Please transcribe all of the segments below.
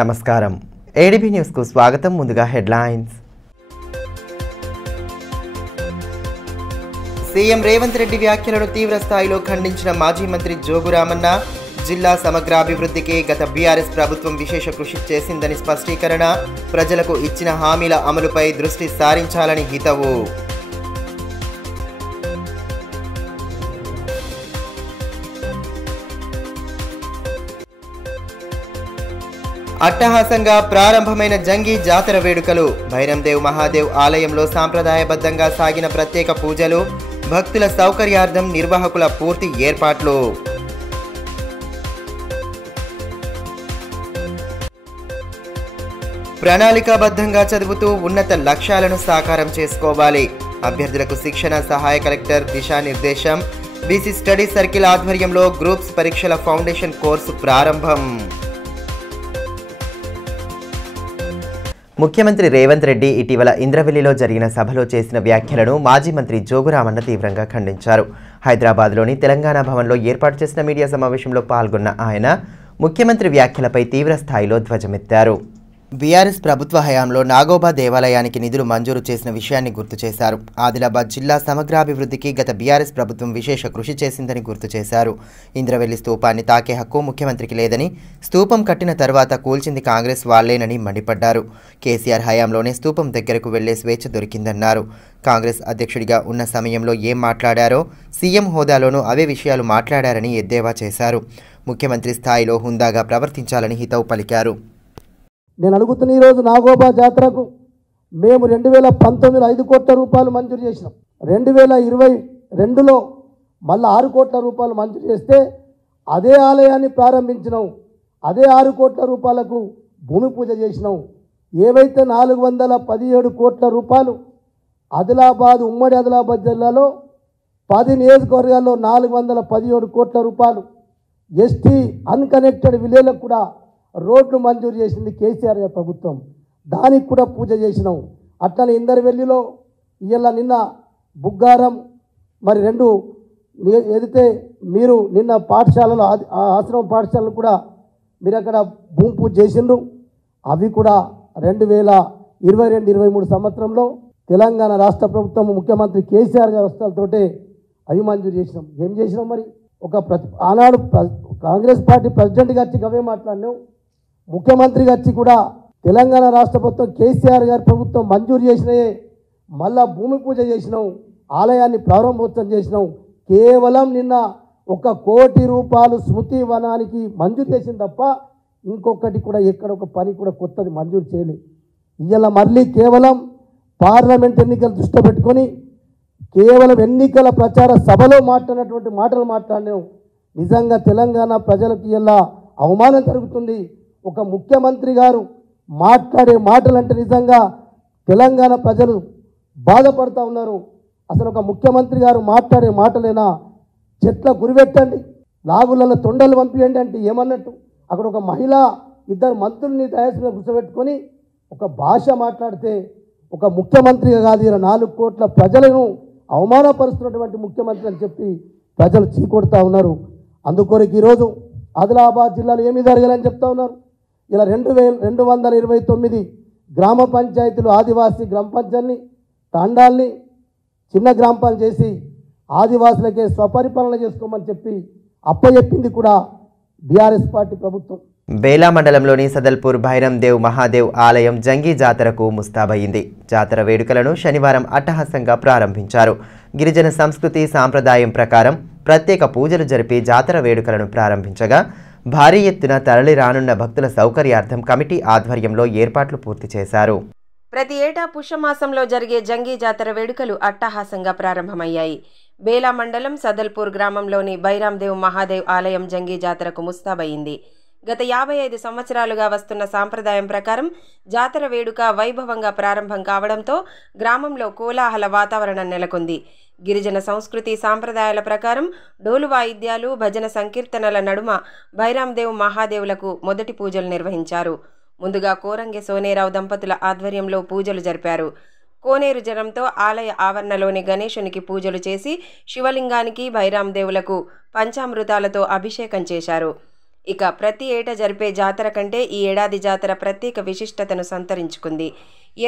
నమస్కారం ADB news కు స్వాగతం. ముందుగా హెడ్లైన్స్. సీఎం రేవంత్ రెడ్డి వ్యాఖ్యలను తీవ్ర స్థాయిలో ఖండించిన మాజీ మంత్రి జోగు రామన్న, జిల్లా సమగ్రాభివృద్ధికి గత బీఆర్ఎస్ ప్రభుత్వం విశేష కృషి చేసిందని స్పష్టీకరణ, ప్రజలకు ఇచ్చిన హామీల అమలుపై దృష్టి సారించాలని హితవు. అట్టహాసంగా ప్రారంభమైన జంగి జాతర వేడుకలు. భైరందేవ్ మహాదేవ్ ఆలయంలో సాంప్రదాయబద్ధంగా సాగిన ప్రత్యేక పూజలు, భక్తుల సౌకర్యార్థం నిర్వాహకుల పూర్తి ఏర్పాట్లు. ప్రణాళికాబద్ధంగా చదువుతూ ఉన్నత లక్ష్యాలను సాకారం చేసుకోవాలి. అభ్యర్థులకు శిక్షణ సహాయ కలెక్టర్ దిశానిర్దేశం. బీసీ స్టడీ సర్కిల్ ఆధ్వర్యంలో గ్రూప్స్ పరీక్షల ఫౌండేషన్ కోర్సు ప్రారంభం. ముఖ్యమంత్రి రేవంత్ రెడ్డి ఇటీవల ఇంద్రవెల్లిలో జరిగిన సభలో చేసిన వ్యాఖ్యలను మాజీ మంత్రి జోగు రామన్న తీవ్రంగా ఖండించారు. హైదరాబాద్లోని తెలంగాణ భవన్లో ఏర్పాటు చేసిన మీడియా సమావేశంలో పాల్గొన్న ఆయన ముఖ్యమంత్రి వ్యాఖ్యలపై తీవ్ర స్థాయిలో ధ్వజమెత్తారు. బీఆర్ఎస్ ప్రభుత్వ హయాంలో నాగోబా దేవాలయానికి నిధులు మంజూరు చేసిన విషయాన్ని గుర్తు చేశారు. ఆదిలాబాద్ జిల్లా సమగ్రాభివృద్ధికి గత బీఆర్ఎస్ ప్రభుత్వం విశేష కృషి చేసిందని గుర్తు చేశారు. ఇంద్రవెల్లి స్తూపాన్ని తాకే హక్కు ముఖ్యమంత్రికి లేదని, స్తూపం కట్టిన తర్వాత కూల్చింది కాంగ్రెస్ వాళ్లేనని మండిపడ్డారు. కేసీఆర్ హయాంలోనే స్తూపం దగ్గరకు వెళ్లే స్వేచ్ఛ దొరికిందన్నారు. కాంగ్రెస్ అధ్యక్షుడిగా ఉన్న సమయంలో ఏం మాట్లాడారో సీఎం హోదాలోనూ అవే విషయాలు మాట్లాడారని ఎద్దేవా చేశారు. ముఖ్యమంత్రి స్థాయిలో హుందాగా ప్రవర్తించాలని హితవు పలికారు. నేను అడుగుతున్న ఈరోజు నాగోబా జాతరకు మేము 2019 5 కోట్ల రూపాయలు మంజూరు చేసినాం. 2022లో మళ్ళీ 6 కోట్ల రూపాయలు మంజూరు చేస్తే అదే ఆలయాన్ని ప్రారంభించినాం. అదే 6 కోట్ల రూపాయలకు భూమి పూజ చేసినాం. ఏవైతే 417 కోట్ల రూపాయలు ఆదిలాబాద్, ఉమ్మడి ఆదిలాబాద్ జిల్లాలో 10 నియోజకవర్గాల్లో 417 కోట్ల రూపాయలు ఎస్టీ అన్కనెక్టెడ్ విలేజ్లకు కూడా రోడ్లు మంజూరు చేసింది కేసీఆర్ ప్రభుత్వం. దానికి కూడా పూజ చేసినాం. అట్లనే ఇందరవెల్లిలో నిన్న బుగ్గారం మరి 2 ఏదైతే మీరు నిన్న పాఠశాలలో ఆశ్రమ పాఠశాలలు కూడా మీరు అక్కడ భూమి పూజ చేసిండ్రు. అవి కూడా 2022-23 సంవత్సరంలో తెలంగాణ రాష్ట్ర ప్రభుత్వం ముఖ్యమంత్రి కేసీఆర్ గారి వస్తాలతోటే అవి మంజూరు చేసినాం. ఏం చేసినాం మరి? ఆనాడు కాంగ్రెస్ పార్టీ ప్రెసిడెంట్గా వచ్చి అవే మాట్లాడినాం. ముఖ్యమంత్రిగా వచ్చి కూడా తెలంగాణ రాష్ట్ర ప్రభుత్వం కేసీఆర్ గారి ప్రభుత్వం మంజూరు చేసినాయే మళ్ళా భూమి పూజ చేసినాం, ఆలయాన్ని ప్రారంభోత్సవం చేసినాం. కేవలం నిన్న 1 కోటి రూపాయలు స్మృతి వనానికి మంజూరు చేసింది తప్ప ఇంకొకటి కూడా ఎక్కడ ఒక పని కూడా కొత్తది మంజూరు చేయలేదు. ఇవాళ మళ్ళీ కేవలం పార్లమెంట్ ఎన్నికలు దృష్టి పెట్టుకొని కేవలం ఎన్నికల ప్రచార సభలో మాట్లాడినటువంటి మాటలు మాట్లాడినాం. నిజంగా తెలంగాణ ప్రజలకు ఇలా అవమానం జరుగుతుంది. ఒక ముఖ్యమంత్రి గారు మాట్లాడే మాటలంటే నిజంగా తెలంగాణ ప్రజలు బాధపడుతూ ఉన్నారు. అసలు ఒక ముఖ్యమంత్రి గారు మాట్లాడే మాటలేనా? చెట్ల గురిపెట్టండి, లాగులలో తొండలు పంపించండి అంటే ఏమన్నట్టు? అక్కడ ఒక మహిళ 2 మంత్రుల్ని దయచేసి కూర్చోబెట్టుకొని ఒక భాష మాట్లాడితే ఒక ముఖ్యమంత్రిగా కాదు, 4 కోట్ల ప్రజలను అవమానపరుస్తున్నటువంటి ముఖ్యమంత్రి అని చెప్పి ప్రజలు చీకొడుతూ ఉన్నారు. అందుకొరకు ఈరోజు ఆదిలాబాద్ జిల్లాలో ఏమీ జరగాలని చెప్తా ఉన్నారు. ఇలా 229 గ్రామ పంచాయతీలు, ఆదివాసీ గ్రామ పంచాయతీని, తాండాల్ని చిన్న గ్రామ పంచాయతీ చేసి ఆదివాసులకే స్వపరిపాలన చేసుకోమని చెప్పి అప్పచెప్పింది కూడా బీఆర్ఎస్ పార్టీ ప్రభుత్వం. బేలా మండలంలోని సదల్పూర్ భైరందేవ్ మహాదేవ్ ఆలయం జంగి జాతరకు ముస్తాబయింది. జాతర వేడుకలను శనివారం అట్టహాసంగా ప్రారంభించారు. గిరిజన సంస్కృతి సాంప్రదాయం ప్రకారం ప్రత్యేక పూజలు జరిపి జాతర వేడుకలను ప్రారంభించగా భారీ ఎత్తున తరలి రానున్న భక్తుల సౌకర్యార్థం కమిటీ ఆధ్వర్యంలో ఏర్పాట్లు పూర్తి చేశారు. ప్రతి ఏటా పుష్యమాసంలో జరిగే జంగి జాతర వేడుకలు అట్టహాసంగా ప్రారంభమయ్యాయి. బేలా మండలం సదల్పూర్ గ్రామంలోని భైరందేవ్ మహాదేవ్ ఆలయం జంగి జాతరకు ముస్తాబయింది. గత 55 సంవత్సరాలుగా వస్తున్న సాంప్రదాయం ప్రకారం జాతర వేడుక వైభవంగా ప్రారంభం కావడంతో గ్రామంలో కోలాహల వాతావరణం నెలకొంది. గిరిజన సంస్కృతి సాంప్రదాయాల ప్రకారం డోలు వాయిద్యాలు, భజన సంకీర్తనల నడుమ భైరందేవ్ మహాదేవులకు మొదటి పూజలు నిర్వహించారు. ముందుగా కోరంగె సోనేరావు దంపతుల ఆధ్వర్యంలో పూజలు జరిపారు. కోనేరు జనంతో ఆలయ ఆవరణలోని గణేశునికి పూజలు చేసి శివలింగానికి, భైరాందేవులకు పంచామృతాలతో అభిషేకం చేశారు. ఇక ప్రతి ఏటా జరిపే జాతర కంటే ఈ ఏడాది జాతర ప్రత్యేక విశిష్టతను సంతరించుకుంది.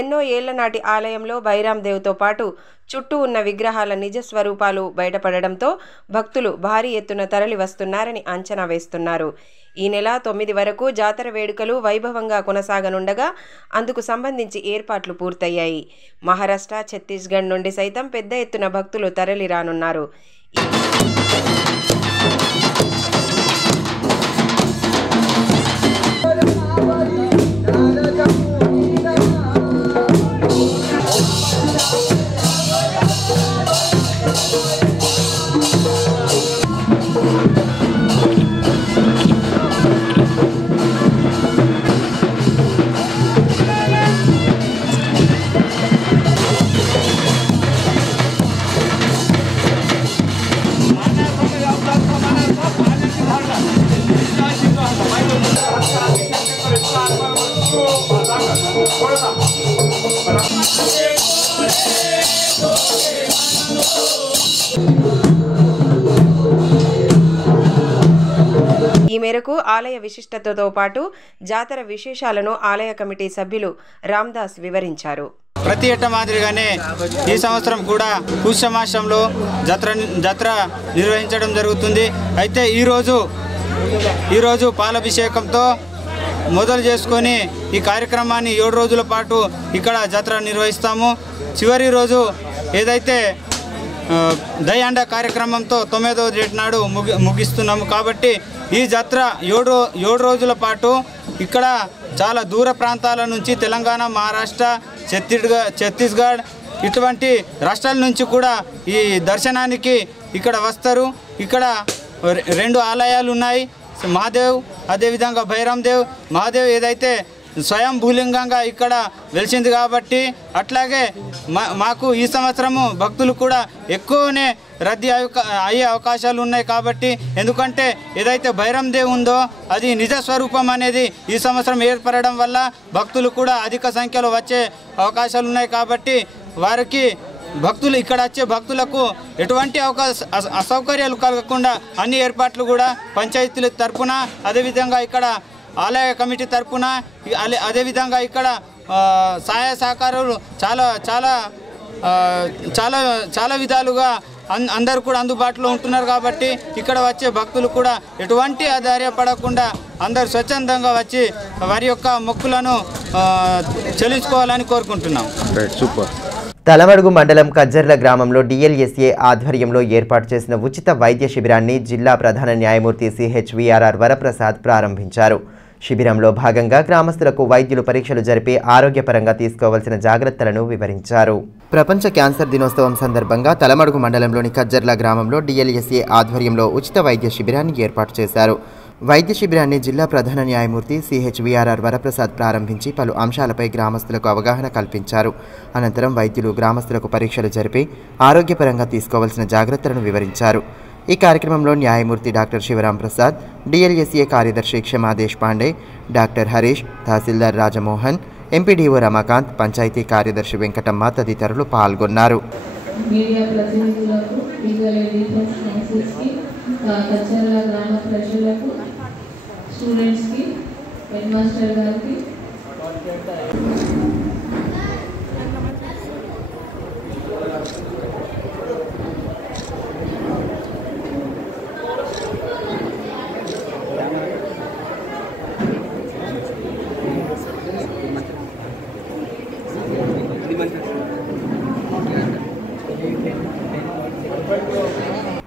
ఎన్నో ఏళ్ల నాటి ఆలయంలో బైరాందేవ్తో పాటు చుట్టూ ఉన్న విగ్రహాల నిజ స్వరూపాలు బయటపడడంతో భక్తులు భారీ ఎత్తున తరలి వస్తున్నారని అంచనా వేస్తున్నారు. ఈ నెల 9 వరకు జాతర వేడుకలు వైభవంగా కొనసాగనుండగా అందుకు సంబంధించి ఏర్పాట్లు పూర్తయ్యాయి. మహారాష్ట్ర, ఛత్తీస్గఢ్ నుండి సైతం పెద్ద ఎత్తున భక్తులు తరలి రానున్నారు. ఈ మేరకు ఆలయ విశిష్టతతో పాటు జాతర విశేషాలను ఆలయ కమిటీ సభ్యులు రామ్దాస్ వివరించారు. ప్రతి ఏటా మాదిరిగానే ఈ సంవత్సరం కూడా పుష్యమాసంలో జాతర నిర్వహించడం జరుగుతుంది. అయితే ఈరోజు పాలాభిషేకంతో మొదలు చేసుకొని ఈ కార్యక్రమాన్ని 7 రోజుల పాటు ఇక్కడ జాతర నిర్వహిస్తాము. చివరి రోజు ఏదైతే దయాండ కార్యక్రమంతో 9వ డేట్ నాడు ముగిస్తున్నాము. కాబట్టి ఈ జాతర 7 రోజుల పాటు ఇక్కడ చాలా దూర ప్రాంతాల నుంచి తెలంగాణ, మహారాష్ట్ర, ఛత్తీస్గఢ్ ఇటువంటి రాష్ట్రాల నుంచి కూడా ఈ దర్శనానికి ఇక్కడ వస్తారు. ఇక్కడ 2 ఆలయాలు ఉన్నాయి, మహాదేవ్ అదేవిధంగా బైరాందేవ్. మహాదేవ్ ఏదైతే స్వయం భూలింగంగా ఇక్కడ వెలిసింది కాబట్టి అట్లాగే మాకు ఈ సంవత్సరము భక్తులు కూడా ఎక్కువనే రద్దీ అయ్యే అవకాశాలు ఉన్నాయి. కాబట్టి ఎందుకంటే ఏదైతే బైరాందేవ్ ఉందో అది నిజ స్వరూపం అనేది ఈ సంవత్సరం ఏర్పడడం వల్ల భక్తులు కూడా అధిక సంఖ్యలో వచ్చే అవకాశాలు ఉన్నాయి. కాబట్టి వారికి భక్తులు ఇక్కడ వచ్చే భక్తులకు ఎటువంటి అసౌకర్యాలు కలగకుండా అన్ని ఏర్పాట్లు కూడా పంచాయతీల తరపున అదేవిధంగా ఇక్కడ ఆలయ కమిటీ తరపున అదేవిధంగా ఇక్కడ సహాయ సహకారాలు చాలా చాలా చాలా చాలా విధాలుగా అందరూ కూడా అందుబాటులో ఉంటున్నారు. కాబట్టి ఇక్కడ వచ్చే భక్తులు కూడా ఎటువంటి ఆధారపడకుండా అందరూ స్వచ్ఛందంగా వచ్చి వారి యొక్క మొక్కులను చెల్లించుకోవాలని కోరుకుంటున్నాం. తలమడుగు మండలం కజ్జర్ల గ్రామంలో డిఎల్ఎస్ఏ ఆధ్వర్యంలో ఏర్పాటు చేసిన ఉచిత వైద్య శిబిరాన్ని జిల్లా ప్రధాన న్యాయమూర్తి సిహెచ్విఆర్ఆర్ వరప్రసాద్ ప్రారంభించారు. శిబిరంలో భాగంగా గ్రామస్తులకు వైద్యులు పరీక్షలు జరిపి ఆరోగ్యపరంగా తీసుకోవాల్సిన జాగ్రత్తలను వివరించారు. ప్రపంచ క్యాన్సర్ దినోత్సవం సందర్భంగా తలమడుగు మండలంలోని కజ్జర్ల గ్రామంలో డిఎల్ఎస్ఏ ఆధ్వర్యంలో ఉచిత వైద్య శిబిరాన్ని ఏర్పాటు చేశారు. వైద్య శిబిరాన్ని జిల్లా ప్రధాన న్యాయమూర్తి సిహెచ్విఆర్ఆర్ వరప్రసాద్ ప్రారంభించి పలు అంశాలపై గ్రామస్తులకు అవగాహన కల్పించారు. అనంతరం వైద్యులు గ్రామస్తులకు పరీక్షలు జరిపి ఆరోగ్యపరంగా తీసుకోవాల్సిన జాగ్రత్తలను వివరించారు. ఈ కార్యక్రమంలో న్యాయమూర్తి డాక్టర్ శివరాం ప్రసాద్, డిఎల్ఎస్ఏ కార్యదర్శి క్షమా దేశపాండే, డాక్టర్ హరీష్, తహసీల్దార్ రాజమోహన్, ఎంపీడీఓ రమాకాంత్, పంచాయతీ కార్యదర్శి వెంకటమ్మ తదితరులు పాల్గొన్నారు.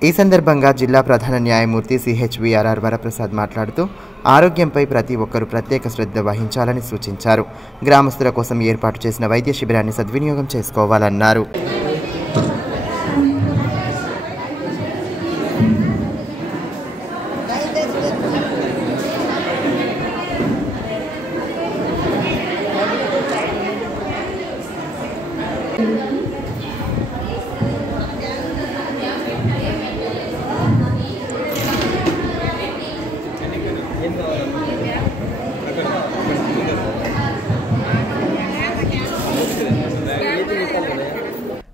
ఈ సందర్భంగా జిల్లా ప్రధాన న్యాయమూర్తి సిహెచ్విఆర్ఆర్ వరప్రసాద్ మాట్లాడుతూ ఆరోగ్యంపై ప్రతి ఒక్కరూ ప్రత్యేక శ్రద్ధ వహించాలని సూచించారు. గ్రామస్తుల కోసం ఏర్పాటు చేసిన వైద్య శిబిరాన్ని సద్వినియోగం చేసుకోవాలన్నారు.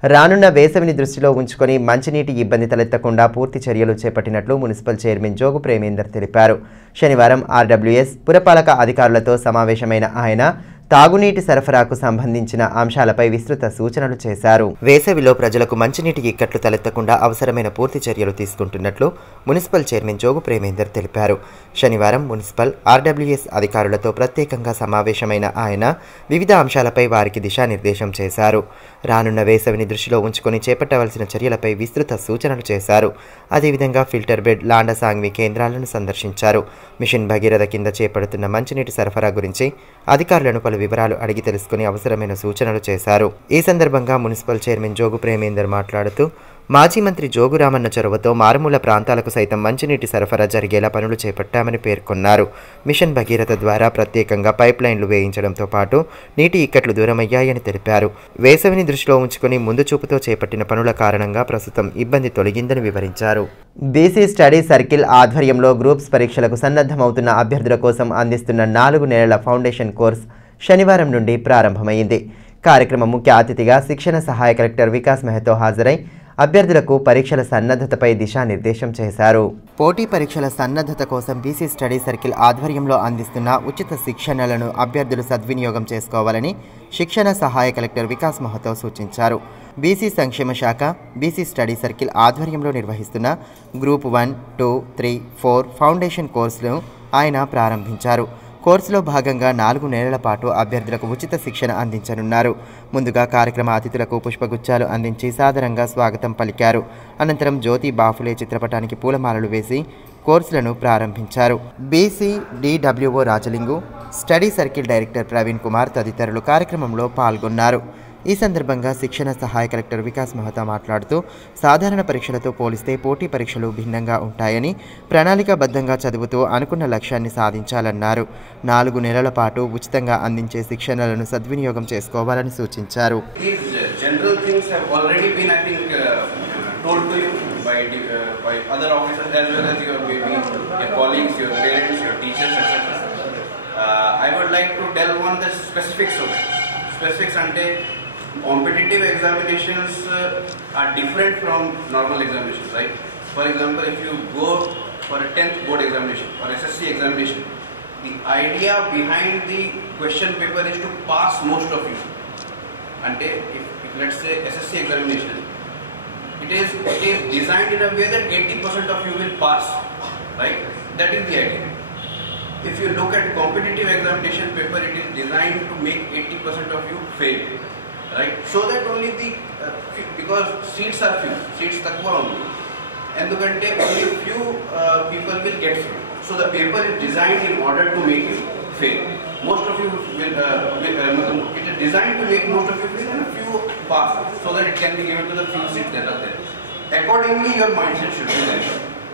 రానున్న వేసవిని దృష్టిలో ఉంచుకొని మంచినీటి ఇబ్బంది తలెత్తకుండా పూర్తి చర్యలు చేపట్టినట్లు మున్సిపల్ చైర్మన్ జోగు ప్రేమేందర్ తెలిపారు. శనివారం ఆర్డబ్ల్యూఎస్ పురపాలక అధికారులతో సమావేశమైన ఆయన తాగునీటి సరఫరాకు సంబంధించిన అంశాలపై విస్తృత సూచనలు చేశారు. వేసవిలో ప్రజలకు మంచినీటి ఇక్కట్లు తలెత్తకుండా అవసరమైన పూర్తి చర్యలు తీసుకుంటున్నట్లు మున్సిపల్ చైర్మన్ జోగు ప్రేమేందర్ తెలిపారు. శనివారం మున్సిపల్ ఆర్డబ్ల్యూఎస్ అధికారులతో ప్రత్యేకంగా సమావేశమైన ఆయన వివిధ అంశాలపై వారికి దిశానిర్దేశం చేశారు. రానున్న వేసవిని దృష్టిలో ఉంచుకొని చేపట్టవలసిన చర్యలపై విస్తృత సూచనలు చేశారు. అదేవిధంగా ఫిల్టర్ బెడ్, లాండసాంగ్వి కేంద్రాలను సందర్శించారు. మిషన్ భగీరథ కింద చేపడుతున్న మంచినీటి సరఫరా గురించి అధికారులను పలు వివరాలు అడిగి తెలుసుకుని అవసరమైన సూచనలు చేశారు. ఈ సందర్భంగా మున్సిపల్ చైర్మన్ జోగు ప్రేమేందర్ మాట్లాడుతూ మాజీ మంత్రి జోగు రామన్న చొరవతో మారుమూల ప్రాంతాలకు సైతం మంచినీటి సరఫరా జరిగేలా పనులు చేపట్టామని పేర్కొన్నారు. మిషన్ భగీరథ ద్వారా ప్రత్యేకంగా పైప్ లైన్లు వేయించడంతో పాటు నీటి ఇక్కట్లు దూరమయ్యాయని తెలిపారు. వేసవిని దృష్టిలో ఉంచుకుని ముందు చూపుతో చేపట్టిన పనుల కారణంగా ప్రస్తుతం ఇబ్బంది తొలగిందని వివరించారు. బీసీ స్టడీ సర్కిల్ ఆధ్వర్యంలో గ్రూప్స్ పరీక్షలకు సన్నద్ధమవుతున్న అభ్యర్థుల కోసం అందిస్తున్న 4 నెలల ఫౌండేషన్ కోర్స్ శనివారం నుండి ప్రారంభమైంది. కార్యక్రమం ముఖ్య అతిథిగా శిక్షణ సహాయ కలెక్టర్ వికాస్ మెహతో హాజరై అభ్యర్థులకు పరీక్షల సన్నద్ధతపై దిశానిర్దేశం చేశారు. పోటీ పరీక్షల సన్నద్ధత కోసం బీసీ స్టడీ సర్కిల్ ఆధ్వర్యంలో అందిస్తున్న ఉచిత శిక్షణలను అభ్యర్థులు సద్వినియోగం చేసుకోవాలని శిక్షణ సహాయ కలెక్టర్ వికాస్ మెహతో సూచించారు. బీసీ సంక్షేమ శాఖ బీసీ స్టడీ సర్కిల్ ఆధ్వర్యంలో నిర్వహిస్తున్న గ్రూప్ 1, 2, 3, 4 ఫౌండేషన్ కోర్సులను ఆయన ప్రారంభించారు. కోర్సులో భాగంగా 4 నెలల పాటు అభ్యర్థులకు ఉచిత శిక్షణ అందించనున్నారు. ముందుగా కార్యక్రమ అతిథులకు పుష్పగుచ్చాలు అందించి సాదరంగా స్వాగతం పలికారు. అనంతరం జ్యోతి బాఫులే చిత్రపటానికి పూలమాలలు వేసి కోర్సులను ప్రారంభించారు. BC DWO Rajalingu, study circle director Praveen Kumar తదితరులు కార్యక్రమంలో పాల్గొన్నారు. ఈ సందర్భంగా శిక్షణ సహాయ కలెక్టర్ వికాస్ మెహతా మాట్లాడుతూ సాధారణ పరీక్షలతో పోలిస్తే పోటీ పరీక్షలు భిన్నంగా ఉంటాయని, ప్రణాళికాబద్ధంగా చదువుతూ అనుకున్న లక్ష్యాన్ని సాధించాలన్నారు. 4 నెలల పాటు ఉచితంగా అందించే శిక్షణలను సద్వినియోగం చేసుకోవాలని సూచించారు. Competitive examinations are different from normal examinations, right? For example, if you go for a 10th board examination or SSC examination, the idea behind the question paper is to pass most of you. And if let's say SSC examination, it is designed in a way that 80% of you will pass, right? That is the idea. If you look at competitive examination paper, it is designed to make 80% of you fail. Right, so that only because seats are few, seats takwa only, endukante only few people will get through. So the paper is designed in order to make you fail. Most of you will it is designed to make most of you fail and a few pass, so that it can be given to the few seats that are there. Accordingly, your mindset should be there.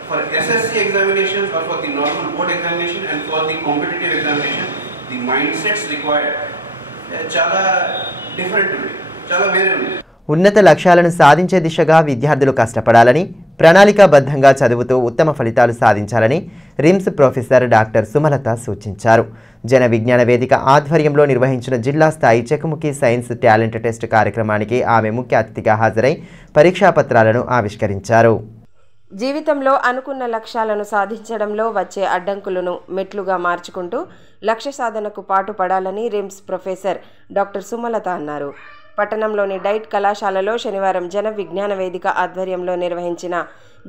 For SSC examinations or for the normal board examination and for the competitive examination, the mindsets required చాలా different ఉంది, చాలా వేరే ఉంది. ఉన్నత లక్ష్యాలను సాధించే దిశగా విద్యార్థులు కష్టపడాలని, ప్రణాళికాబద్ధంగా చదువుతూ ఉత్తమ ఫలితాలు సాధించాలని రిమ్స్ ప్రొఫెసర్ డాక్టర్ సుమలత సూచించారు. జన విజ్ఞాన వేదిక ఆధ్వర్యంలో నిర్వహించిన జిల్లా స్థాయి చెకుముకి సైన్స్ టాలెంట్ టెస్ట్ కార్యక్రమానికి ఆమె ముఖ్య అతిథిగా హాజరై పరీక్షా పత్రాలను ఆవిష్కరించారు. జీవితంలో అనుకున్న లక్ష్యాలను సాధించడంలో వచ్చే అడ్డంకులను మెట్లుగా మార్చుకుంటూ లక్ష్య సాధనకు పాటుపడాలని రిమ్స్ ప్రొఫెసర్ డాక్టర్ సుమలత అన్నారు. పట్టణంలోని డైట్ కళాశాలలో శనివారం జన విజ్ఞాన వేదిక ఆధ్వర్యంలో నిర్వహించిన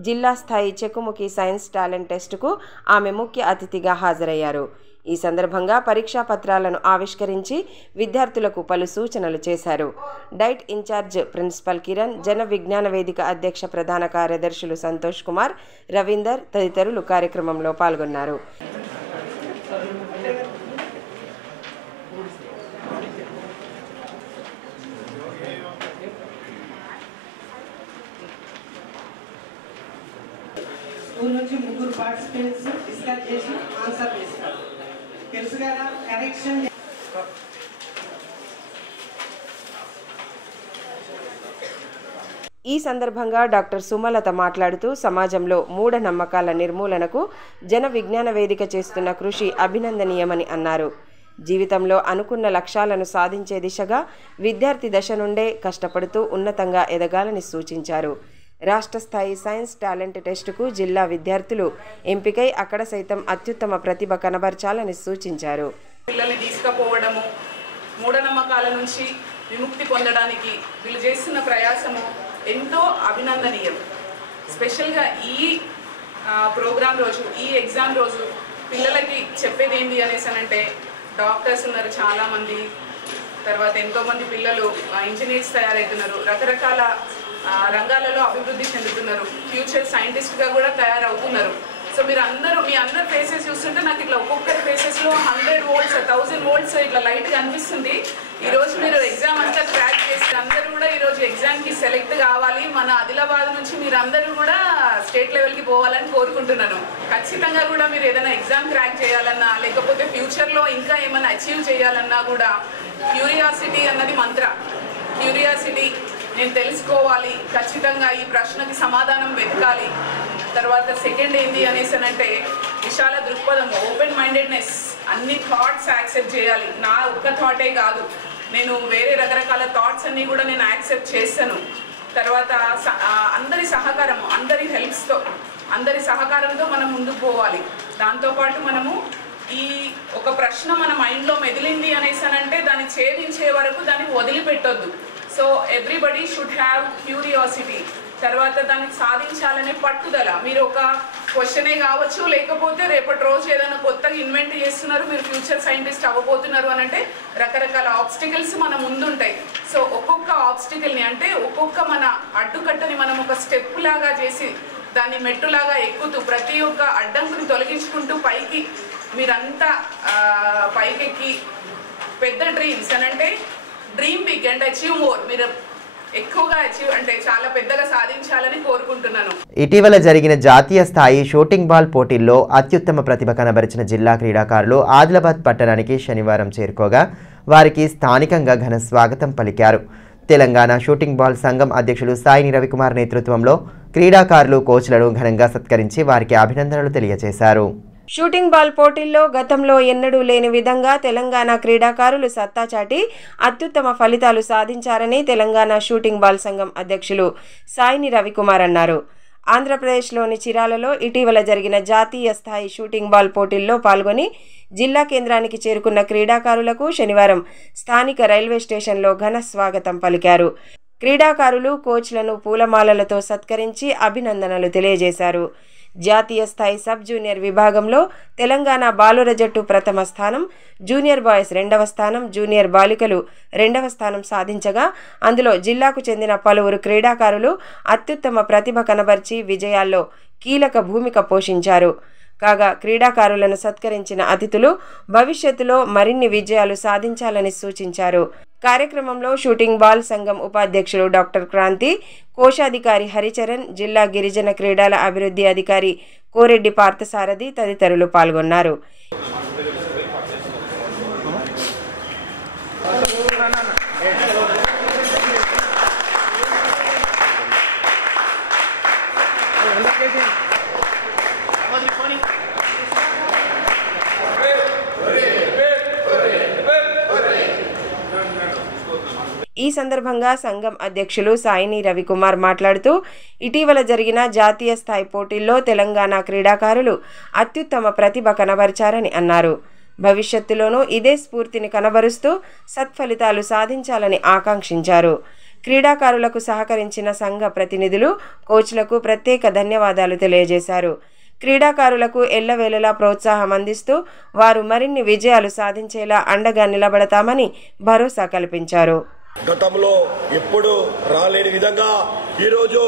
జిల్లా స్థాయి చెకుముకి సైన్స్ టాలెంట్ టెస్టుకు ఆమె ముఖ్య అతిథిగా హాజరయ్యారు. ఈ సందర్భంగా పరీక్షా పత్రాలను ఆవిష్కరించి విద్యార్థులకు పలు సూచనలు చేశారు. Diet incharge principal Kiran, Jana Vignana వేదిక అధ్యక్ష ప్రధాన కార్యదర్శులు సంతోష్ కుమార్, రవీందర్ తదితరులు కార్యక్రమంలో పాల్గొన్నారు. స్కూల్ నుంచి 3 పార్టిసిపెంట్స్ డిస్కస్ చేసి ఆన్సర్ చేస్తారు. తెలుసు కదా, కరెక్షన్. ఈ సందర్భంగా డాక్టర్ సుమలత మాట్లాడుతూ సమాజంలో మూఢనమ్మకాల నిర్మూలనకు జన విజ్ఞాన వేదిక చేస్తున్న కృషి అభినందనీయమని అన్నారు. జీవితంలో అనుకున్న లక్ష్యాలను సాధించే దిశగా విద్యార్థి దశ నుండే కష్టపడుతూ ఉన్నతంగా ఎదగాలని సూచించారు. రాష్ట్ర స్థాయి సైన్స్ టాలెంట్ టెస్టుకు జిల్లా విద్యార్థులు ఎంపికై అక్కడ సైతం అత్యుత్తమ ప్రతిభ కనబర్చాలని సూచించారు. పిల్లల్ని తీసుకుపోవడము, మూఢనమ్మకాల నుంచి విముక్తి పొందడానికి వీళ్ళు చేస్తున్న ప్రయాసము ఎంతో అభినందనీయం. స్పెషల్గా ఈ ప్రోగ్రాం రోజు, ఈ ఎగ్జామ్ రోజు పిల్లలకి చెప్పేది ఏంటి అనేసానంటే, డాక్టర్స్ ఉన్నారు చాలామంది, తర్వాత ఎంతోమంది పిల్లలు ఇంజనీర్స్ తయారవుతున్నారు, రకరకాల రంగాలలో అభివృద్ధి చెందుతున్నారు, ఫ్యూచర్ సైంటిస్ట్గా కూడా తయారవుతున్నారు. సో మీరు అందరూ మీ అందరు ఫేసెస్ చూస్తుంటే నాకు ఇట్లా ఒక్కొక్కరి ఫేసెస్లో 100 volts 1000 volts ఇట్లా లైట్గా అనిపిస్తుంది. ఈరోజు మీరు ఎగ్జామ్ అంతా క్రాక్ చేసి అందరూ కూడా ఈరోజు ఎగ్జామ్కి సెలెక్ట్ కావాలి. మన ఆదిలాబాద్ నుంచి మీరు అందరూ కూడా స్టేట్ లెవెల్కి పోవాలని కోరుకుంటున్నాను. ఖచ్చితంగా కూడా మీరు ఏదైనా ఎగ్జామ్ క్రాక్ చేయాలన్నా, లేకపోతే ఫ్యూచర్లో ఇంకా ఏమైనా అచీవ్ చేయాలన్నా కూడా క్యూరియాసిటీ అన్నది మంత్ర. క్యూరియాసిటీ, నేను తెలుసుకోవాలి, ఖచ్చితంగా ఈ ప్రశ్నకి సమాధానం వెతకాలి. తర్వాత సెకండ్ ఏంటి అనేసానంటే విశాల దృక్పథం, ఓపెన్ మైండెడ్నెస్, అన్ని థాట్స్ యాక్సెప్ట్ చేయాలి. నా ఒక్క థాటే కాదు, నేను వేరే రకరకాల థాట్స్ అన్నీ కూడా నేను యాక్సెప్ట్ చేస్తాను. తర్వాత అందరి సహకారం, అందరి హెల్ప్స్తో, అందరి సహకారంతో మనం ముందుకు పోవాలి. దాంతోపాటు మనము ఈ ఒక ప్రశ్న మన మైండ్లో మెదిలింది అనేసానంటే దాన్ని ఛేదించే వరకు దాన్ని వదిలిపెట్టొద్దు. So everybody should have curiosity. తర్వాత దాన్ని సాధించాలనే పట్టుదల. మీరు ఒక క్వశ్చనే కావచ్చు, లేకపోతే రేపటి రోజు ఏదైనా కొత్తగా ఇన్వెంట్ చేస్తున్నారు, మీరు ఫ్యూచర్ సైంటిస్ట్ అవ్వబోతున్నారు అని అంటే రకరకాల ఆబ్స్టికల్స్ మన ముందుంటాయి. సో ఒక్కొక్క ఆబ్స్టికల్ని, అంటే ఒక్కొక్క మన అడ్డుకట్టని మనం ఒక స్టెప్ లాగా చేసి దాన్ని మెట్టులాగా ఎక్కుతూ ప్రతి ఒక్క అడ్డంకుని తొలగించుకుంటూ పైకి మీరంతా పైకెక్కి పెద్ద డ్రీమ్స్ అని అంటే dream big and achieve more. మీరు ఎక్కువగా అచీవ్ అంటే చాలా పెద్దగా సాధించాలని కోరుకుంటున్నాను. ఇటీవల జరిగిన జాతీయ స్థాయి షూటింగ్ బాల్ పోటీల్లో అత్యుత్తమ ప్రతిభ కనబరిచిన జిల్లా క్రీడాకారులు ఆదిలాబాద్ పట్టణానికి శనివారం చేరుకోగా వారికి స్థానికంగా ఘన స్వాగతం పలికారు. తెలంగాణ షూటింగ్ బాల్ సంఘం అధ్యక్షులు సాయిని రవికుమార్ నేతృత్వంలో క్రీడాకారులు కోచ్లను ఘనంగా సత్కరించి వారికి అభినందనలు తెలియజేశారు. షూటింగ్ బాల్ పోటీల్లో గతంలో ఎన్నడూ లేని విధంగా తెలంగాణ క్రీడాకారులు సత్తా చాటి అత్యుత్తమ ఫలితాలు సాధించారని తెలంగాణ షూటింగ్ బాల్ సంఘం అధ్యక్షులు సాయిని రవికుమార్ అన్నారు. ఆంధ్రప్రదేశ్లోని చిరాలలో ఇటీవల జరిగిన జాతీయ స్థాయి షూటింగ్ బాల్ పోటీల్లో పాల్గొని జిల్లా కేంద్రానికి చేరుకున్న క్రీడాకారులకు శనివారం స్థానిక రైల్వే స్టేషన్లో ఘన స్వాగతం పలికారు. క్రీడాకారులు కోచ్లను పూలమాలలతో సత్కరించి అభినందనలు తెలియజేశారు. జాతీయ స్థాయి సబ్ జూనియర్ విభాగంలో తెలంగాణ బాలుర జట్టు ప్రథమ స్థానం, జూనియర్ బాయ్స్ 2వ స్థానం, జూనియర్ బాలికలు 2వ స్థానం సాధించగా అందులో జిల్లాకు చెందిన పలువురు క్రీడాకారులు అత్యుత్తమ ప్రతిభ కనబర్చి విజయాల్లో కీలక భూమిక పోషించారు. కాగా క్రీడాకారులను సత్కరించిన అతిథులు భవిష్యత్తులో మరిన్ని విజయాలు సాధించాలని సూచించారు. కార్యక్రమంలో షూటింగ్ బాల్ సంఘం ఉపాధ్యక్షులు డాక్టర్ క్రాంతి, కోశాధికారి హరిచరణ్, జిల్లా గిరిజన క్రీడల అభివృద్ధి అధికారి కోరెడ్డి పార్థసారథి తదితరులు పాల్గొన్నారు. ఈ సందర్భంగా సంఘం అధ్యక్షులు సాయిని రవికుమార్ మాట్లాడుతూ ఇటీవల జరిగిన జాతీయ స్థాయి పోటీల్లో తెలంగాణ క్రీడాకారులు అత్యుత్తమ ప్రతిభ కనబరిచారని అన్నారు. భవిష్యత్తులోనూ ఇదే స్ఫూర్తిని కనబరుస్తూ సత్ఫలితాలు సాధించాలని ఆకాంక్షించారు. క్రీడాకారులకు సహకరించిన సంఘ ప్రతినిధులు, కోచ్లకు ప్రత్యేక ధన్యవాదాలు తెలియజేశారు. క్రీడాకారులకు ఎల్లవేళలా ప్రోత్సాహం అందిస్తూ వారు మరిన్ని విజయాలు సాధించేలా అండగా నిలబడతామని భరోసా కల్పించారు. గతంలో ఎప్పుడు రాలేని విధంగా ఈరోజు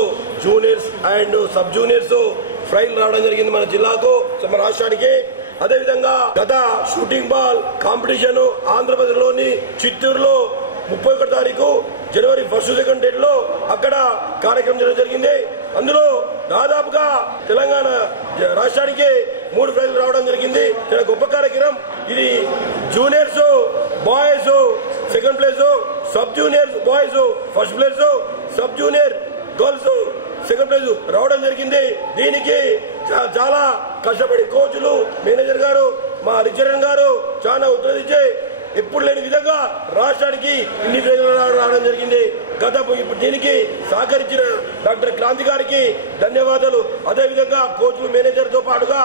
juniors and sub juniors frail రావడం జరిగింది మన జిల్లాకు, మన రాష్ట్రానికి. అదేవిధంగా గత షూటింగ్ బాల్ కాంపిటీషన్ ఆంధ్రప్రదేశ్లోని చిత్తూరులో 31 తారీఖు జనవరి 1, 2 డేట్లో అక్కడ కార్యక్రమం జరగడం జరిగింది. అందులో దాదాపుగా తెలంగాణ రాష్ట్రానికి 3 ప్రైజులు రావడం జరిగింది. చాలా గొప్ప కార్యక్రమం ఇది. Juniors boys second place, sub junior boys first place, sub junior girls second place రావడం జరిగింది. దీనికి చాలా కష్టపడి కోచ్లు, మేనేజర్ గారు మా హరిచరణ్ గారు చాలా ఉత్తరదించి ఎప్పుడు లేని విధంగా రాష్ట్రానికి ఇన్ని ప్రజలు రావడం జరిగింది. దీనికి సహకరించిన డాక్టర్ క్రాంతి గారికి ధన్యవాదాలు. అదేవిధంగా కోచ్లు మేనేజర్తో పాటుగా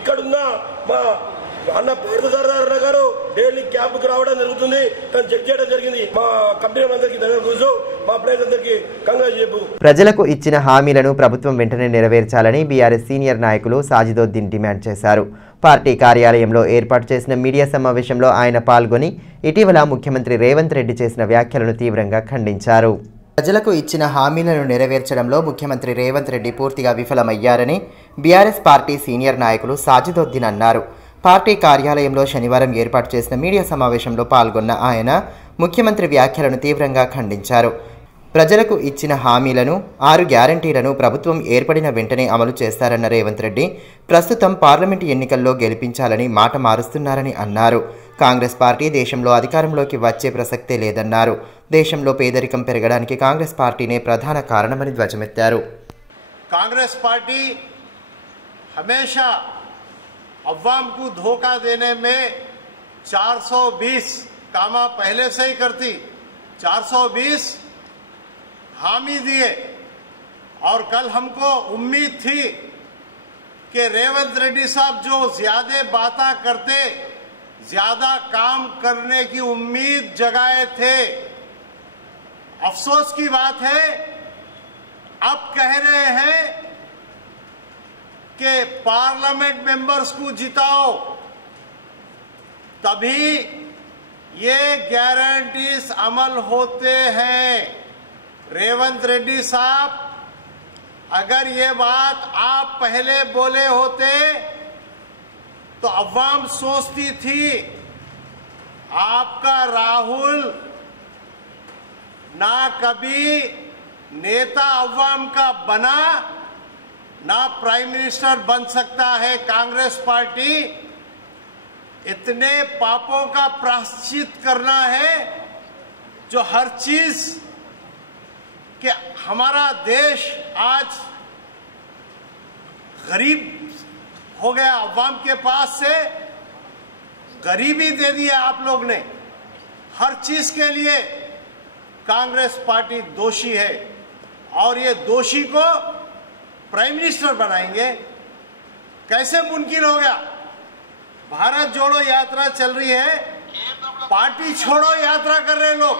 ఇక్కడున్న మా అన్న పార్థసారథి గారు డైలీ క్యాంపుకి రావడం జరుగుతుంది, తను చెక్ చేయడం జరిగింది. మా కంపెనీ అందరికీ ధన్యవాదాలు, మా ప్లేస్ అందరికీ కంగ్రాట్స్ చెప్పు. ప్రజలకు ఇచ్చిన హామీలను ప్రభుత్వం వెంటనే నెరవేర్చాలని బీఆర్ఎస్ సీనియర్ నాయకులు సాజిదోద్దీన్ డిమాండ్ చేశారు. పార్టీ కార్యాలయంలో ఏర్పాటు చేసిన మీడియా సమావేశంలో ఆయన పాల్గొని ఇటీవల ముఖ్యమంత్రి రేవంత్ రెడ్డి చేసిన వ్యాఖ్యలను తీవ్రంగా ఖండించారు. ప్రజలకు ఇచ్చిన హామీలను నెరవేర్చడంలో ముఖ్యమంత్రి రేవంత్ రెడ్డి పూర్తిగా విఫలమయ్యారని బీఆర్ఎస్ పార్టీ సీనియర్ నాయకులు సాజిదోద్దీన్ అన్నారు. పార్టీ కార్యాలయంలో శనివారం ఏర్పాటు చేసిన మీడియా సమావేశంలో పాల్గొన్న ఆయన ముఖ్యమంత్రి వ్యాఖ్యలను తీవ్రంగా ఖండించారు. ప్రజలకు ఇచ్చిన హామీలను 6 గ్యారంటీలను ప్రభుత్వం ఏర్పడిన వెంటనే అమలు చేస్తారన్న రేవంత్ రెడ్డి ప్రస్తుతం పార్లమెంటు ఎన్నికల్లో గెలిపించాలని మాట మారుస్తున్నారని అన్నారు. కాంగ్రెస్ పార్టీ దేశంలో అధికారంలోకి వచ్చే ప్రసక్తే లేదన్నారు. దేశంలో పేదరికం పెరగడానికి కాంగ్రెస్ పార్టీనే ప్రధాన కారణమని ధ్వజమెత్తారు. कांग्रेस पार्टी हमेशा अवाम को धोखा देने में 420 कामा पहले से ही करती, 420 हामी दिए और कल हमको उम्मीद थी कि रेवंत रेड्डी साहब जो ज्यादा बातें करते, ज्यादा काम करने की उम्मीद जगाए थे. अफसोस की बात है अब कह रहे हैं कि पार्लियामेंट मेंबर्स को जिताओ तभी ये गारंटीज अमल होते हैं. रेवंत रेड्डी साहब, अगर ये बात आप पहले बोले होते तो अवाम सोचती थी आपका राहुल ना कभी नेता अवाम का बना ना प्राइम मिनिस्टर बन सकता है. कांग्रेस पार्टी इतने पापों का प्रायश्चित करना है जो हर चीज कि हमारा देश आज गरीब हो गया, अवाम के पास से गरीबी दे दी है आप लोग ने. हर चीज के लिए कांग्रेस पार्टी दोषी है और ये दोषी को प्राइम मिनिस्टर बनाएंगे. कैसे मुमकिन हो गया? भारत जोड़ो यात्रा चल रही है, पार्टी छोड़ो यात्रा कर रहे लोग.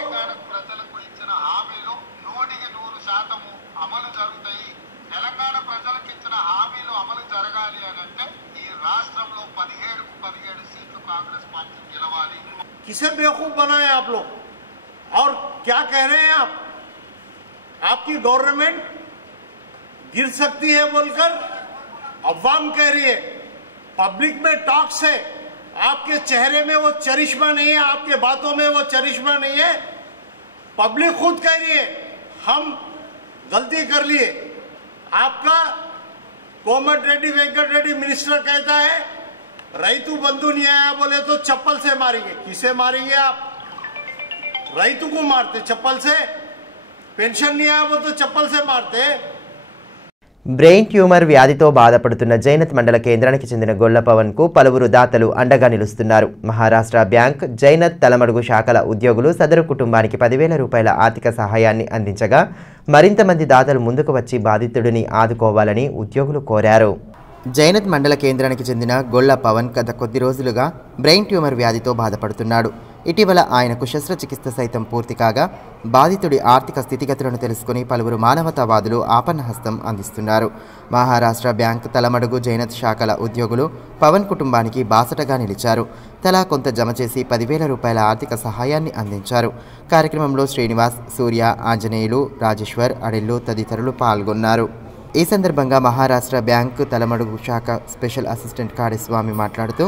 అమలు జరుగుతాయి. తెలంగాణ ప్రజలకు ఇచ్చిన హామీలు అమలు జరగాలి అని అంటే ఈ రాష్ట్రంలో 17 సీట్లు కాంగ్రెస్ పార్టీ గెలవాలి. किसे बेवकूफ बनाए आप लोग और क्या कह रहे हैं आप? आपकी गवर्नमेंट गिर सकती है बोलकर अवाम कह रही है, पब्लिक में टॉक्स है, आपके चेहरे में वो चरिश्मा नहीं है, आपके बातों में वो चरिश्मा नहीं है. पब्लिक खुद कह रही है हम गलती कर लिए. आपका कोमट रेड्डी वेंकट रेड्डी मिनिस्टर कहता है रैतु बंधु नहीं आया बोले तो चप्पल से मारेंगे. किसे मारेंगे आप? रैतु को मारते चप्पल से. पेंशन नहीं आया बोले तो चप्पल से मारते. బ్రెయిన్ ట్యూమర్ వ్యాధితో బాధపడుతున్న జైనత్ మండల కేంద్రానికి చెందిన గొల్ల పవన్ కు పలువురు దాతలు అండగా నిలుస్తున్నారు. మహారాష్ట్ర బ్యాంక్, జైనత్ తలమడుగు శాఖల ఉద్యోగులు సదరు కుటుంబానికి 10,000 రూపాయల ఆర్థిక సహాయాన్ని అందించగా మరింత మంది దాతలు ముందుకు వచ్చి బాధితుడిని ఆదుకోవాలని ఉద్యోగులు కోరారు. జైనత్ మండల కేంద్రానికి చెందిన గొల్ల పవన్ గత కొద్ది రోజులుగా బ్రెయిన్ ట్యూమర్ వ్యాధితో బాధపడుతున్నాడు. ఇటీవల ఆయనకు శస్త్రచికిత్స సైతం పూర్తి కాగా బాధితుడి ఆర్థిక స్థితిగతులను తెలుసుకుని పలువురు మానవతావాదులు ఆపన్నహస్తం అందిస్తున్నారు. మహారాష్ట్ర బ్యాంక్ తలమడుగు జైనత్ శాఖల ఉద్యోగులు పవన్ కుటుంబానికి బాసటగా నిలిచారు. తలా కొంత జమ చేసి 10,000 రూపాయల ఆర్థిక సహాయాన్ని అందించారు. కార్యక్రమంలో శ్రీనివాస్, సూర్య, ఆంజనేయులు, రాజేశ్వర్, అడిల్లు తదితరులు పాల్గొన్నారు. ఈ సందర్భంగా మహారాష్ట్ర బ్యాంకు తలమడుగు శాఖ స్పెషల్ అసిస్టెంట్ కాళీస్వామి మాట్లాడుతూ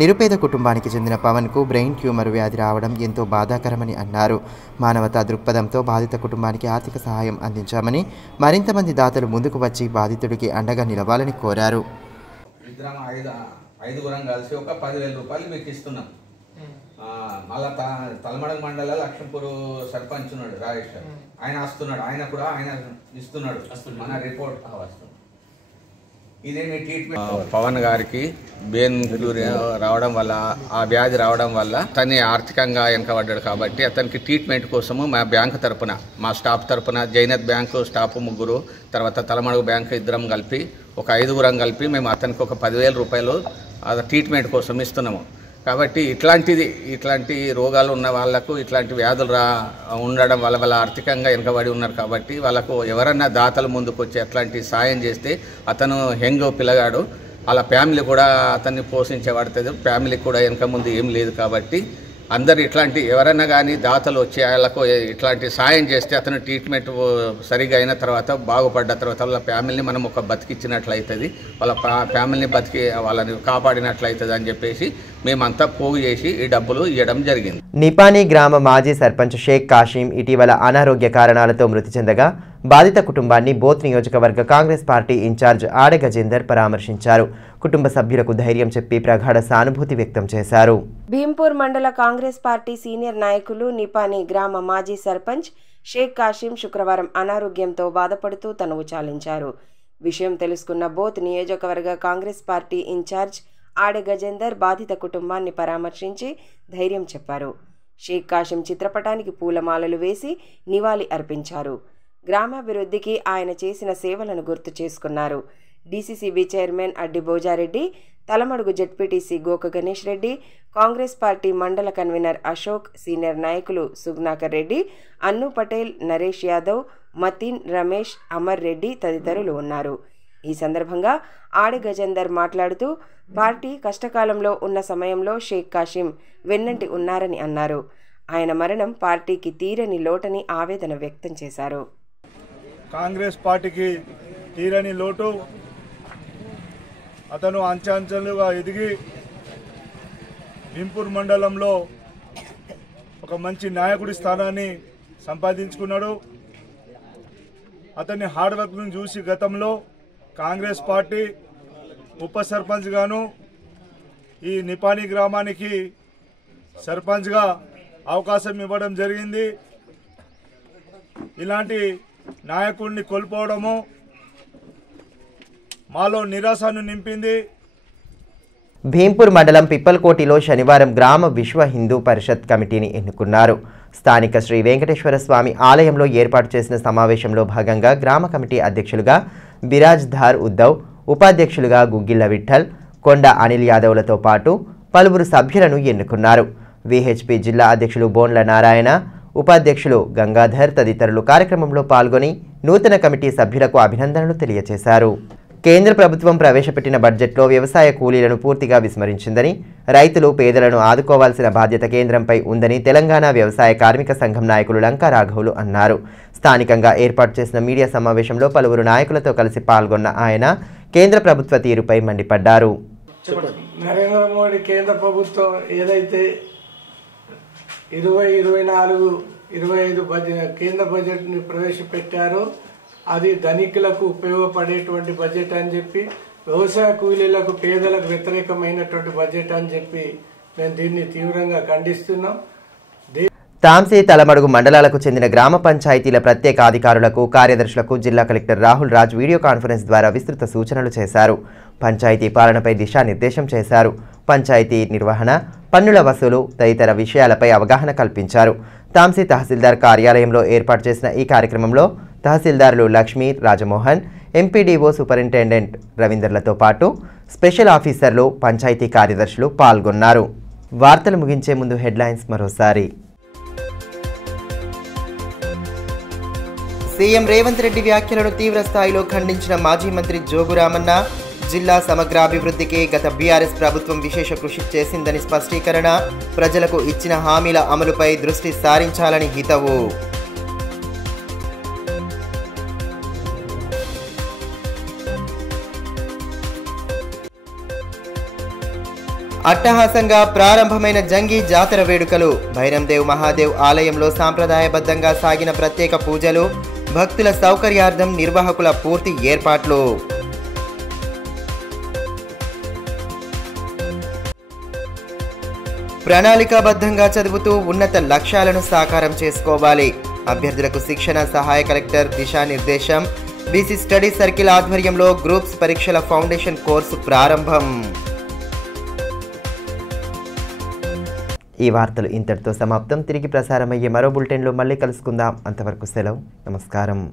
నిరుపేద కుటుంబానికి చెందిన పవన్కు బ్రెయిన్ ట్యూమర్ వ్యాధి రావడం ఎంతో బాధాకరమని అన్నారు. మానవతా దృక్పథంతో బాధిత కుటుంబానికి ఆర్థిక సహాయం అందించామని, మరింత మంది దాతలు ముందుకు వచ్చి బాధితుడికి అండగా నిలవాలని కోరారు. ఐదుగురం కలిసి ఒక 10,000 రూపాయలు మీకు ఇస్తున్నాం. మళ్ళా తలమడుగు మండల లక్ష్మీపూర్ సర్పంచ్ ఉన్నాడు రాజేష్, ఆయన వస్తున్నాడు, ఆయన కూడా ఆయన ఇస్తున్నాడు మన రిపోర్ట్. ఇదేమి ట్రీట్మెంట్ పవన్ గారికి బెయిన్ రావడం వల్ల ఆ వ్యాధి రావడం వల్ల అతన్ని ఆర్థికంగా వెనకబడ్డాడు కాబట్టి అతనికి ట్రీట్మెంట్ కోసము మా బ్యాంకు తరపున మా స్టాఫ్ తరపున జైనత్ బ్యాంకు స్టాఫ్ 3 తర్వాత తలమడుగు బ్యాంకు 2 కలిపి ఒక 5 కలిపి మేము అతనికి ఒక 10,000 రూపాయలు ట్రీట్మెంట్ కోసం ఇస్తున్నాము. కాబట్టి ఇట్లాంటి రోగాలు ఉన్న వాళ్ళకు ఇట్లాంటి వ్యాధులు ఉండడం వల్ల వాళ్ళ ఆర్థికంగా వెనకబడి ఉన్నారు కాబట్టి వాళ్ళకు ఎవరన్నా దాతలు ముందుకు వచ్చి అట్లాంటి సాయం చేస్తే అతను హెంగో పిల్లగాడు వాళ్ళ ఫ్యామిలీ కూడా అతన్ని పోషించబడుతుంది. ఫ్యామిలీకి కూడా వెనక ముందు ఏం లేదు కాబట్టి అందరు ఇట్లాంటి ఎవరైనా కానీ దాతలు వచ్చి వాళ్ళకు ఇట్లాంటి సాయం చేస్తే అతను ట్రీట్మెంట్ సరిగా అయిన తర్వాత బాగుపడ్డ తర్వాత వాళ్ళ ఫ్యామిలీని మనం ఒక బతికిచ్చినట్లయితుంది, వాళ్ళ ఫ్యామిలీని వాళ్ళని కాపాడినట్లయితుంది అని చెప్పేసి మేమంతా పోగు చేసి ఈ డబ్బులు ఇవ్వడం జరిగింది. నిపాని గ్రామ మాజీ సర్పంచ్ షేక్ కాషిం ఇటీవల అనారోగ్య కారణాలతో మృతి చెందగా బాధిత కుటుంబాన్ని బోత్ నియోజకవర్గ కాంగ్రెస్ పార్టీ ఇన్ఛార్జ్ ఆడె గజేందర్ పరామర్శించారు. కుటుంబ సభ్యులకు ధైర్యం చెప్పి ప్రగాఢ సానుభూతి వ్యక్తం చేశారు. భీంపూర్ మండల కాంగ్రెస్ పార్టీ సీనియర్ నాయకులు నిపాని గ్రామ మాజీ సర్పంచ్ షేక్ కాషిం శుక్రవారం అనారోగ్యంతో బాధపడుతూ తనువు చాలించారు. విషయం తెలుసుకున్న బోత్ నియోజకవర్గ కాంగ్రెస్ పార్టీ ఇన్ఛార్జ్ ఆడె గజేందర్ బాధిత కుటుంబాన్ని పరామర్శించి ధైర్యం చెప్పారు. షేక్ కాషిం చిత్రపటానికి పూలమాలలు వేసి నివాళి అర్పించారు. గ్రామాభివృద్ధికి ఆయన చేసిన సేవలను గుర్తు చేసుకున్నారు. DCCB chairman Addi Bhojareddy, Talamadugu ZPTC Goka Ganesh Reddy, Congress party మండల కన్వీనర్ అశోక్, సీనియర్ నాయకులు సుగ్నాకర్ రెడ్డి, అన్ను పటేల్, నరేష్ యాదవ్, మతిన్, రమేష్, అమర్ రెడ్డి తదితరులు ఉన్నారు. ఈ సందర్భంగా ఆడె గజేందర్ మాట్లాడుతూ పార్టీ కష్టకాలంలో ఉన్న సమయంలో షేక్ కాషిం వెన్నంటి ఉన్నారని అన్నారు. ఆయన మరణం పార్టీకి తీరని లోటని ఆవేదన వ్యక్తం చేశారు. కాంగ్రెస్ పార్టీకి తీరని లోటు. అతను అంచెలుగా ఎదిగి భీంపూర్ మండలంలో ఒక మంచి నాయకుడి స్థానాన్ని సంపాదించుకున్నాడు. అతని హార్డ్ వర్క్ను చూసి గతంలో కాంగ్రెస్ పార్టీ ఉప సర్పంచ్ గాను ఈ నిపాని గ్రామానికి సర్పంచ్గా అవకాశం ఇవ్వడం జరిగింది. ఇలాంటి నాయకుడిని కోల్పోవడము మాలో నిరాశను నింపింది. భీంపూర్ మండలం పిప్పల్కోటిలో శనివారం గ్రామ విశ్వ హిందూ పరిషత్ కమిటీని ఎన్నుకున్నారు. స్థానిక శ్రీ వెంకటేశ్వర స్వామి ఆలయంలో ఏర్పాటు చేసిన సమావేశంలో భాగంగా గ్రామ కమిటీ అధ్యక్షులుగా బిరాజ్ ధార్ ఉద్దవ్, ఉపాధ్యక్షులుగా గుగ్గిళ్ల విఠల్, కొండ అనిల్ యాదవ్లతో పాటు పలువురు సభ్యులను ఎన్నుకున్నారు. విహెచ్పి జిల్లా అధ్యక్షులు బోన్ల నారాయణ, ఉపాధ్యక్షులు గంగాధర్ తదితరులు కార్యక్రమంలో పాల్గొని నూతన కమిటీ సభ్యులకు అభినందనలు తెలియజేశారు. కేంద్ర ప్రభుత్వం ప్రవేశపెట్టిన బడ్జెట్లో వ్యవసాయ కూలీలను పూర్తిగా విస్మరించిందని, రైతులు పేదలను ఆదుకోవాల్సిన బాధ్యత కేంద్రంపై ఉందని తెలంగాణ వ్యవసాయ కార్మిక సంఘం నాయకులు లంకా రాఘవులు అన్నారు. స్థానికంగా ఏర్పాటు చేసిన మీడియా సమావేశంలో పలువురు నాయకులతో కలిసి పాల్గొన్న ఆయన కేంద్ర ప్రభుత్వ తీరుపై మండిపడ్డారు. నరేంద్ర మోడీ కేంద్ర ప్రభుత్వం ఏదైతే 2024-25 కేంద్ర బడ్జెట్ని ప్రవేశపెట్టారో అది ధనికులకు ఉపయోగపడేటువంటి బడ్జెట్ అని చెప్పి, వ్యవసాయ కూలీలకు పేదలకు వ్యతిరేకమైనటువంటి బడ్జెట్ అని చెప్పి మేము దీన్ని తీవ్రంగా ఖండిస్తున్నాం. తాంసీ, తలమడుగు మండలాలకు చెందిన గ్రామ పంచాయతీల ప్రత్యేక అధికారులకు, కార్యదర్శులకు జిల్లా collector Rahul Raj video conference ద్వారా విస్తృత సూచనలు చేశారు. పంచాయతీ పాలనపై దిశానిర్దేశం చేశారు. పంచాయతీ నిర్వహణ, పన్నుల వసూలు తదితర విషయాలపై అవగాహన కల్పించారు. తాంసీ తహసీల్దార్ కార్యాలయంలో ఏర్పాటు చేసిన ఈ కార్యక్రమంలో తహసీల్దారులు లక్ష్మీ, రాజమోహన్, ఎంపీడీఓ, సూపరింటెండెంట్ రవీందర్లతో పాటు స్పెషల్ ఆఫీసర్లు, పంచాయతీ కార్యదర్శులు పాల్గొన్నారు. వార్తలు ముగించే ముందు హెడ్లైన్స్ మరోసారి. సీఎం రేవంత్ రెడ్డి వ్యాఖ్యలను తీవ్ర స్థాయిలో ఖండించిన మాజీ మంత్రి జోగురామన్న, జిల్లా సమగ్రాభివృద్ధికి గత బీఆర్ఎస్ ప్రభుత్వం విశేష కృషి చేసిందని స్పష్టీకరణ, ప్రజలకు ఇచ్చిన హామీల అమలుపై దృష్టి సారించాలని హితవు. అట్టహాసంగా ప్రారంభమైన జంగి జాతర వేడుకలు. బైరందేవ్ మహాదేవ్ ఆలయంలో సాంప్రదాయబద్ధంగా సాగిన ప్రత్యేక పూజలు, భక్తుల సౌకర్యార్థం నిర్వాహకుల పూర్తి ఏర్పాట్లు. ప్రణాళికాబద్ధంగా చదువుతూ ఉన్నత లక్ష్యాలను సాకారం చేసుకోవాలి. అభ్యర్థులకు శిక్షణ, సహాయ కలెక్టర్ దిశానిర్దేశం. బీసీ స్టడీ సర్కిల్ ఆధ్వర్యంలో గ్రూప్స్ పరీక్షల ఫౌండేషన్ కోర్సు ప్రారంభం. ఈ వార్తలు ఇంతటితో సమాప్తం. తిరిగి ప్రసారమయ్యే మరో బులెటిన్లో మళ్ళీ కలుసుకుందాం. అంతవరకు సెలవు. నమస్కారం.